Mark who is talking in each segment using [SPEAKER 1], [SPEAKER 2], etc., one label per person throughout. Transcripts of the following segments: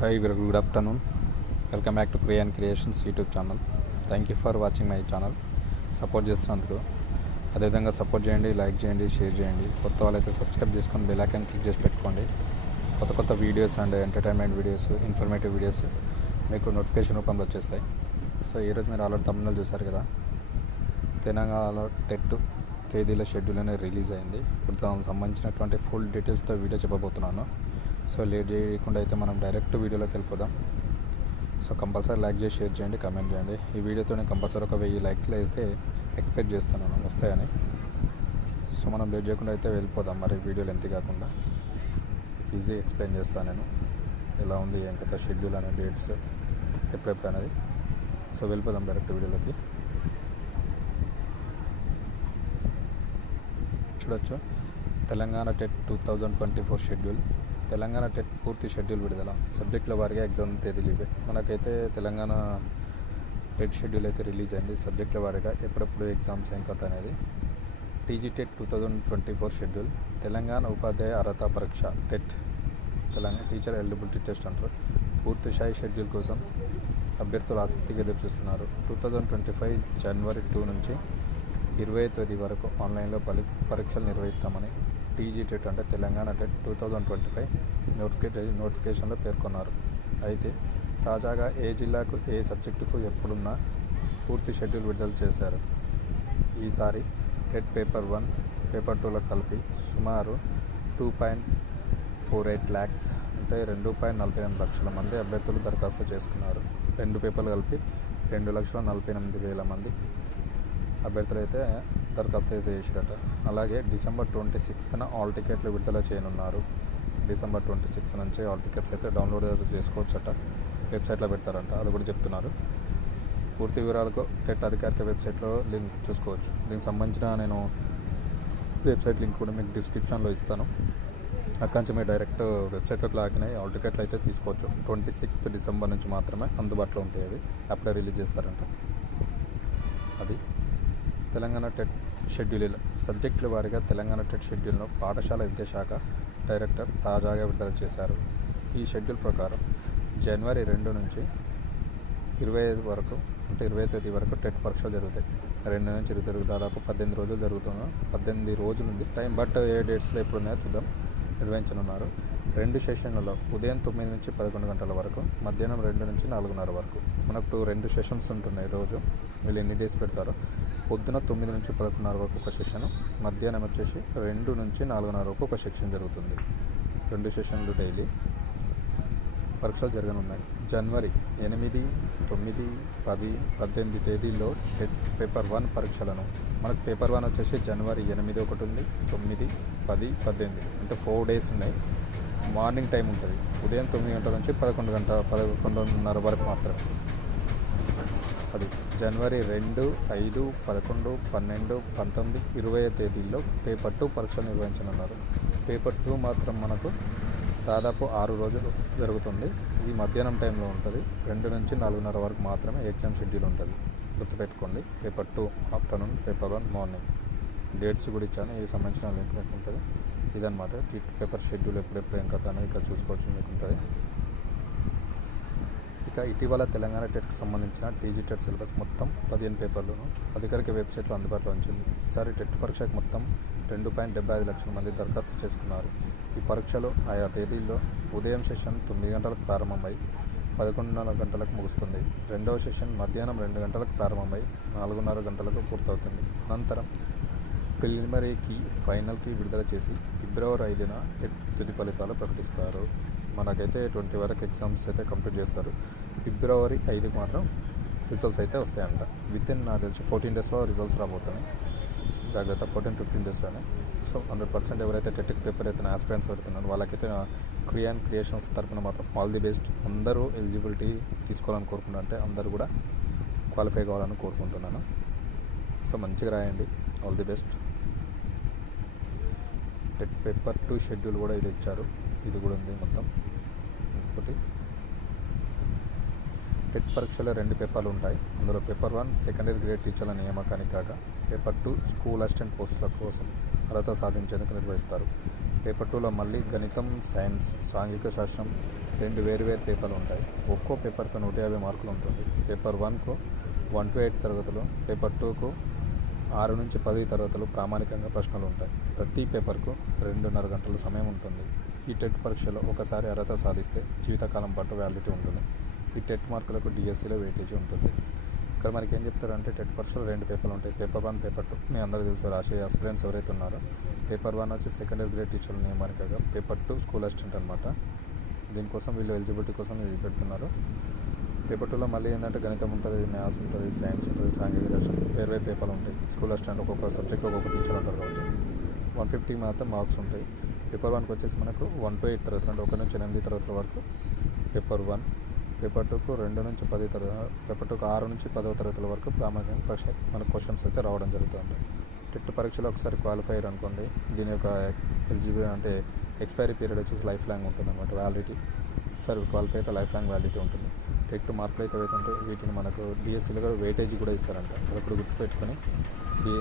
[SPEAKER 1] Hi very good afternoon welcome back to Kriyan creations YouTube channel thank you for watching my channel support చేస్తున్నందుకు. అదేవిధంగా support చేయండి like చేయండి share చేయండి. కొత్త వాళ్ళైతే సబ్స్క్రైబ్ చేసుకొని బెల్ ఐకాన్ క్లిక్ చేసి పెట్టుకోండి. కొత్త కొత్త videos and entertainment videos informative videos మీకు నోటిఫికేషన్ రూపంలో వచ్చేస్తాయి. సో ఈరోజు మీరు ఆల్రెడీ తమిళనాడు చూసారు కదా? తెలంగాణలో టెట్ తేదీల షెడ్యూల్ అనేది రిలీజ్ అయింది. ఇప్పుడు దానికి సంబంధించినటువంటి ఫుల్ డీటెయిల్స్తో వీడియో చెప్పబోతున్నాను. సో లేట్ చేయకుండా అయితే మనం డైరెక్ట్ వీడియోలోకి వెళ్ళిపోదాం. సో కంపల్సరీ లైక్ చేసి షేర్ చేయండి కమెంట్ చేయండి. ఈ వీడియోతో నేను కంపల్సరీ ఒక వెయ్యి లైక్లు వేస్తే ఎక్స్పెక్ట్ చేస్తున్నాను వస్తాయని. సో మనం లేట్ చేయకుండా అయితే వెళ్ళిపోదాం మరి వీడియోలు ఎంత కాకుండా. ఈజీ ఎక్స్ప్లెయిన్ చేస్తాను నేను. ఎలా ఉంది ఎంత షెడ్యూల్ అనే డేట్స్ ఎప్పుడెప్పుడు అనేది. సో వెళ్ళిపోదాం డైరెక్ట్ వీడియోలోకి. చూడొచ్చు. Telangana TET two thousand twenty four schedule. Telangana TET పూర్తి షెడ్యూల్ విడుదల. సబ్జెక్టుల వారిగా ఎగ్జామ్ తేదీలు మనకైతే తెలంగాణ టెట్ షెడ్యూల్ అయితే రిలీజ్ అయింది. సబ్జెక్టుల వారిగా ఎప్పుడప్పుడు ఎగ్జామ్స్ ఏం కథ అనేది TG TET two thousand twenty four schedule. Telangana ఉపాధ్యాయ అర్హత పరీక్ష TET. Telangana teacher eligibility test అంటారు. పూర్తి స్థాయి షెడ్యూల్ కోసం అభ్యర్థులు ఆసక్తిగా ఎదురు చూస్తున్నారు టూ థౌజండ్ ట్వంటీ ఫైవ్ జనవరి టూ నుంచి ఇరవై తేదీ వరకు ఆన్లైన్లో పలి పరీక్షలు నిర్వహిస్తామని టీజీ టెట్ అంటే Telangana TET two thousand twenty five నోటిఫికే నోటిఫికేషన్లో పేర్కొన్నారు. అయితే తాజాగా ఏ జిల్లాకు ఏ సబ్జెక్టుకు ఎప్పుడున్నా పూర్తి షెడ్యూల్ విడుదల చేశారు? ఈసారి టెట్ పేపర్ వన్ పేపర్ టూలో కలిపి సుమారు two point four eight lakhs అంటే రెండు పాయింట్ నలభై ఎనిమిది లక్షల మంది అభ్యర్థులు దరఖాస్తు చేసుకున్నారు. రెండు పేపర్లు కలిపి రెండు లక్షల నలభై ఎనిమిది వేల మంది అభ్యర్థులు అయితే దరఖాస్తు అయితే చేసిరట. అలాగే డిసెంబర్ ట్వంటీ సిక్స్త్న ఆల్ టికెట్లు విడుదల చేయనున్నారు. డిసెంబర్ ట్వంటీ సిక్స్త్ నుంచి ఆల్ టికెట్స్ అయితే డౌన్లోడ్ చేసుకోవచ్చట. వెబ్సైట్లో పెడతారంట. అది కూడా చెప్తున్నారు. పూర్తి వివరాలకు టెట్ అధికారిక వెబ్సైట్లో లింక్ చూసుకోవచ్చు. దీనికి సంబంధించిన నేను వెబ్సైట్ లింక్ కూడా మీకు డిస్క్రిప్షన్లో ఇస్తాను. అక్కడి నుంచి మీరు డైరెక్ట్ వెబ్సైట్లోకి లాగినాయి ఆల్ టికెట్లు అయితే తీసుకోవచ్చు. ట్వంటీ సిక్స్త్ డిసెంబర్ నుంచి మాత్రమే అందుబాటులో ఉంటాయి అవి. అప్పుడే రిలీజ్ చేస్తారంట. అది. తెలంగాణ టెట్ షెడ్యూల్ సబ్జెక్టుల వారీగా తెలంగాణ టెట్ షెడ్యూల్ను పాఠశాల విద్యాశాఖ డైరెక్టర్ తాజాగా విడుదల చేశారు. ఈ షెడ్యూల్ ప్రకారం జనవరి రెండు నుంచి ఇరవై ఐదు వరకు అంటే ఇరవై తేదీ వరకు టెట్ పరీక్షలు జరుగుతాయి. రెండు నుంచి ఇరవై తేదీ దాదాపు పద్దెనిమిది రోజులు జరుగుతున్నా పద్దెనిమిది రోజులు ఉంది. టైం బట్ ఏ డేట్స్లో ఎప్పుడు చూద్దాం. నిర్వహించనున్నారు. రెండు సెషన్లలో ఉదయం తొమ్మిది నుంచి పదకొండు గంటల వరకు మధ్యాహ్నం రెండు నుంచి నాలుగున్నర వరకు. మనకు రెండు సెషన్స్ ఉంటున్నాయి రోజు. వీళ్ళు ఎన్ని డేస్ పెడతారో? పొద్దున తొమ్మిది నుంచి పదకొండున్నర వరకు ఒక సెషన్ మధ్యాహ్నం వచ్చేసి రెండు నుంచి నాలుగున్నర వరకు ఒక సెక్షన్ జరుగుతుంది. రెండు సెషన్లు డైలీ పరీక్షలు జరగనున్నాయి. జనవరి ఎనిమిది తొమ్మిది పది పద్దెనిమిది తేదీల్లో టెట్ పేపర్ వన్ పరీక్షలను. మనకు పేపర్ వన్ వచ్చేసి జనవరి ఎనిమిది ఒకటి ఉంది తొమ్మిది పది పద్దెనిమిది. అంటే ఫోర్ డేస్ ఉన్నాయి. మార్నింగ్ టైం ఉంటుంది. ఉదయం తొమ్మిది గంటల నుంచి పదకొండు గంట పదకొండున్నర వరకు మాత్రమే. పది జనవరి రెండు ఐదు పదకొండు పన్నెండు పంతొమ్మిది ఇరవై తేదీల్లో పేపర్ టూ పరీక్షలు నిర్వహించనున్నారు. పేపర్ టూ మాత్రం మనకు దాదాపు ఆరు రోజులు జరుగుతుంది. ఇది మధ్యాహ్నం టైంలో ఉంటుంది. రెండు నుంచి నాలుగున్నర వరకు మాత్రమే ఎగ్జామ్ షెడ్యూల్ ఉంటుంది. గుర్తుపెట్టుకోండి paper two afternoon paper one morning. Dates కూడా ఇచ్చాను. ఈ సంబంధించిన లింక్ మీకు ఉంటుంది ఇదన్నమాట పేపర్ షెడ్యూల్ ఎప్పుడెప్పుడు ఏం కథ అనేది ఇక్కడ చూసుకోవచ్చు మీకు ఉంటుంది ఇటీవల తెలంగాణ టెట్కి సంబంధించిన టీజీ టెట్ సిలబస్ మొత్తం పదిహేను పేపర్లను అధికారిక వెబ్సైట్లో అందుబాటులో ఉంచింది. ఈసారి టెట్ పరీక్షకు మొత్తం రెండు పాయింట్ డెబ్బై ఐదు లక్షల మంది దరఖాస్తు చేసుకున్నారు. ఈ పరీక్షలు ఆయా తేదీల్లో ఉదయం సెషన్ తొమ్మిది గంటలకు ప్రారంభమై పదకొండున్నర గంటలకు ముగుస్తుంది. రెండవ సెషన్ మధ్యాహ్నం రెండు గంటలకు ప్రారంభమై నాలుగున్నర గంటలకు పూర్తవుతుంది. అనంతరం ప్రిలిమినరీకి ఫైనల్కి విడుదల చేసి ఫిబ్రవరి ఐదున టెట్ తుది ఫలితాలు ప్రకటిస్తారు. మనకైతే ట్వంటీ వరకు ఎగ్జామ్స్ అయితే కంప్లీట్ చేస్తారు. ఫిబ్రవరి ఐదుకి మాత్రం రిజల్ట్స్ అయితే వస్తాయంట. విత్ ఇన్ నాకు తెలిసి ఫోర్టీన్ డేస్లో రిజల్ట్స్ రాబోతున్నాయి. జాగ్రత్త ఫోర్టీన్ ఫిఫ్టీన్ డేస్లోనే సో హండ్రెడ్ పర్సెంట్ ఎవరైతే టెట్కి ప్రిపేర్ అయితే ఆస్పిరెంట్స్ పెడుతున్నారో వాళ్ళకైతే క్రియాన్ క్రియేషన్స్ తరపున మాత్రం ఆల్ ది బెస్ట్ అందరూ ఎలిజిబిలిటీ తీసుకోవాలని కోరుకుంటుంటే అంటే అందరూ కూడా క్వాలిఫై కావాలని కోరుకుంటున్నాను. సో మంచిగా రాయండి. All the best TET paper two schedule కూడా ఇది ఇచ్చారు ఇది కూడా ఉంది మొత్తం. టెట్ పరీక్షలో రెండు పేపర్లు ఉంటాయి. అందులో పేపర్ వన్ సెకండరీ గ్రేడ్ టీచర్ల నియామకానికి కాగా పేపర్ టూ స్కూల్ అసిస్టెంట్ పోస్టుల కోసం అర్హత సాధించేందుకు నిర్వహిస్తారు. పేపర్ టూలో మళ్ళీ గణితం సైన్స్ సాంఘిక శాస్త్రం రెండు వేరు వేరు పేపర్లు ఉంటాయి. ఒక్కో పేపర్కు నూట యాభై మార్కులు ఉంటుంది. పేపర్ వన్కు వన్ టు ఎయిట్ తరగతులు పేపర్ టూకు ఆరు నుంచి పది తరగతులు ప్రామాణికంగా ప్రశ్నలు ఉంటాయి. ప్రతి పేపర్కు రెండున్నర గంటల సమయం ఉంటుంది. ఈ టెట్ పరీక్షలో ఒకసారి అర్హత సాధిస్తే జీవితకాలం పాటు వ్యాలిడిటీ ఉంటుంది. ఈ టెట్ మార్కులకు డిఎస్సిలో వెయిటేజ్ ఉంటుంది. ఇక్కడ మనకి ఏం చెప్తారంటే టెట్ పరీక్షలో రెండు పేపర్లు ఉంటాయి. Paper one paper two. మీ అందరూ తెలుసు రాసే అస్పిరెంట్స్ ఎవరైతే ఉన్నారో. పేపర్ వన్ వచ్చి సెకండరీ గ్రేడ్ టీచర్ల నియమానికగా పేపర్ టూ స్కూల్ అసిస్టెంట్ అనమాట దీనికోసం వీళ్ళు ఎలిజిబిలిటీ కోసం ఇది పెడుతున్నారు. పేపర్ టూలో మళ్ళీ ఏంటంటే గణితం ఉంటుంది మ్యాథ్స్ ఉంటుంది సైన్స్ ఉంటుంది సాంఘిక వేరే పేపర్లు ఉంటాయి. స్కూల్ అసిస్టెంట్ ఒక్కొక్క సబ్జెక్ట్ ఒక్కొక్క టీచర్ ఉంటారు కాబట్టి. వన్ ఫిఫ్టీ మాత్రం మార్క్స్ ఉంటాయి. పేపర్ వన్కి వచ్చేసి మనకు వన్ టు ఎయిట్ తర్వాత అంటే ఒక నుంచి ఎనిమిది తరగతుల వరకు పేపర్ వన్ పేపర్ టూకు రెండు నుంచి పది తరగతి పేపర్ టూకు ఆరు నుంచి పదవ తరగతుల వరకు ప్రామాణిక పరీక్ష మన క్వశ్చన్స్ అయితే రావడం జరుగుతుంది. టెట్ పరీక్షలో ఒకసారి క్వాలిఫై అయ్యారు అనుకోండి దీని యొక్క ఎలిజిబుల్ అంటే ఎక్స్పైరీ పీరియడ్ వచ్చేసి లైఫ్ లాంగ్ ఉంటుంది అనమాట వ్యాలిడిటీ ఒకసారి క్వాలిఫై అయితే లైఫ్ లాంగ్ వ్యాలిడిటీ ఉంటుంది. టెట్ మార్కులు అయితే ఏవైతే వీటిని మనకు డిఎస్సీలో కూడా వెయిటేజ్ కూడా ఇస్తారంట. అది గుర్తుపెట్టుకొని ఈ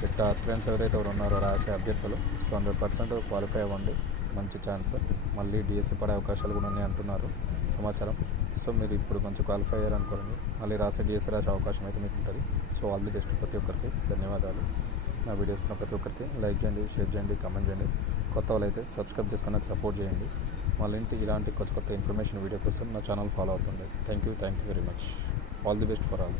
[SPEAKER 1] టెట్ ఆస్పిరెంట్స్ ఎవరైతే ఎవరు ఉన్నారో రాసే అభ్యర్థులు హండ్రెడ్ పర్సెంట్ క్వాలిఫై అవ్వండి. మంచి ఛాన్స్ మళ్ళీ డిఎస్సీ పడే అవకాశాలు కూడా ఉన్నాయి అంటున్నారు. సమాచారం. సో మీరు ఇప్పుడు కొంచెం క్వాలిఫై అయ్యారనుకోండి మళ్ళీ రాసే డిఎస్సీ రాసే అవకాశం అయితే మీకు ఉంటుంది సో ఆల్ ది బెస్ట్ ప్రతి ఒక్కరికి. ధన్యవాదాలు. నా వీడియోస్ ప్రతి ఒక్కరికి లైక్ చేయండి షేర్ చేయండి కామెంట్ చేయండి. కొత్త వాళ్ళు అయితే సబ్స్క్రైబ్ చేసుకుని నాకు సపోర్ట్ చేయండి. మళ్ళీ ఇలాంటి కొత్త కొత్త ఇన్ఫర్మేషన్ వీడియో కోసం నా ఛానల్ ఫాలో అవుతుంది thank you thank you very much. All the best for all.